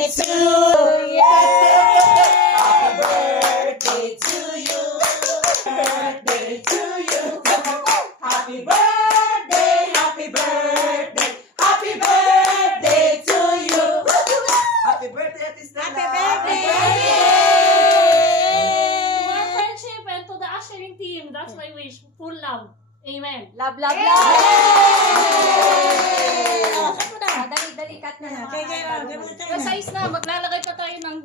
To you. Happy birthday to you. Birthday to you. Happy birthday, happy birthday, happy birthday to you. Happy birthday, Ate Stella. Happy birthday. To our friendship and to the ushering team, that's my wish. Full love. Amen. Love, love, Yay! love. Oh, cut mo na. Dali, cut na. Sa size na, maglalagay pa tayo ng...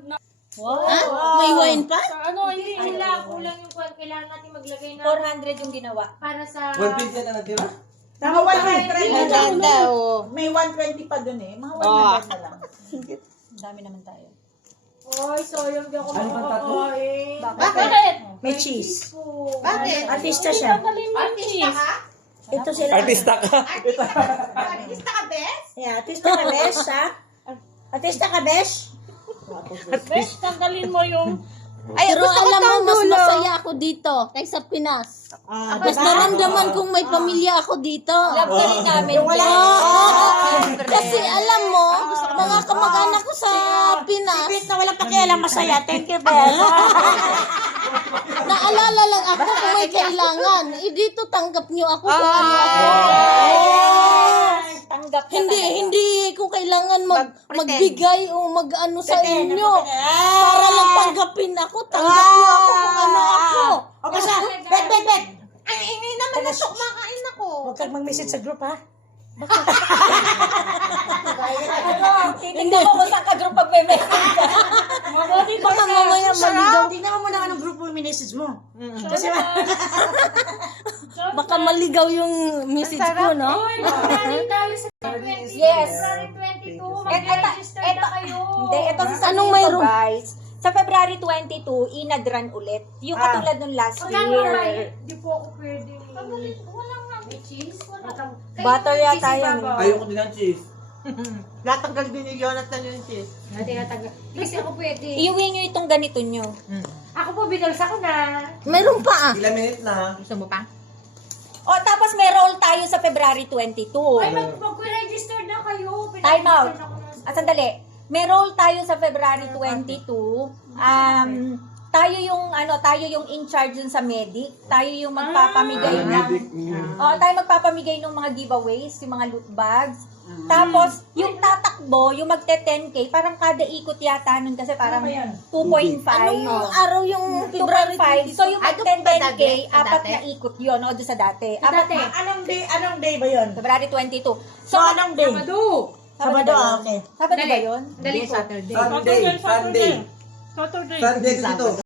May wine pa? Sa ano, hindi. Kulang yung kailangan natin maglagay na 400 yung ginawa. para sa... 150 na natira? Tama, 120. Maganda, oh. May 120 pa dun eh. Mga 100 na lang. Dami naman tayo. Oy, sayang di ako Ano ba tatlo? makakain. Bakit? May cheese. Bakit? Artista siya. Tanggalin mo yung cheese. Ito sila. Artista ka. Artista ka, Bes? Yeah, artista ka, Besh, ha? Artista ka, Besh? Besh, tanggalin mo yung... Pero alam mo, mas masaya ako dito kaysa Pinas. Mas naramdaman kong may pamilya ako dito. Love ka rin namin. Kasi alam mo, mga kamag-anak ko sa Pinas, Sipit na walang pakialam, masaya. Thank you, Besh. naalala lang ako kung may kailangan. Dito tanggap niyo ako kung ano ako. Tanggap ka Hindi ko kailangan magbigay o mag-ano sa inyo. Para lang tanggapin ako, tanggap niyo ako kung ano ako. O basta, bet. Ay, hindi naman na kumakain ako. Huwag kang mag-message sa group, ha? Hindi mo kung saan ka group pag-message ka. Baka mamaya maligaw. Tingnan mo muna anong group mo yung message mo. Kasi Baka maligaw yung message ko, no? Uy, mag-rally tayo sa Yes. February 22. Mag-register na kayo. Hindi, ito sa Anong sabihin ko, mayroon? guys. Sa February 22, inadran ulit. Yung katulad nung last year. Hindi po ako pwede. Wala nga. May cheese? Wala. Butter yata yan. Ayoko din ng cheese. natanggal din ni Jonathan yung cheese. Kasi ako pwede. Iuwi nyo itong ganito nyo. Ako po, binulsa ko na. Meron pa ah. Ilang minute na? Gusto mo pa? O, tapos may roll tayo sa February 22. Ay, mag-register na kayo. Time out. Pinag-register na ako ng- Sandali. May roll tayo sa February 22. Tayo yung in charge dun sa medic. Tayo yung magpapamigay ng tayo magpapamigay ng mga giveaways, yung mga loot bags. Tapos, yung tatakbo, yung magte-10K, parang kada ikot yata nun kasi parang 2.5. Anong araw yung February 2.5. So, yung mag-10K, apat na ikot yun, o doon sa dati. Apat na, Anong day ba yun? February 22. So, anong day? Sabado, okay. Sabado ba yun? Sunday. Sunday dito.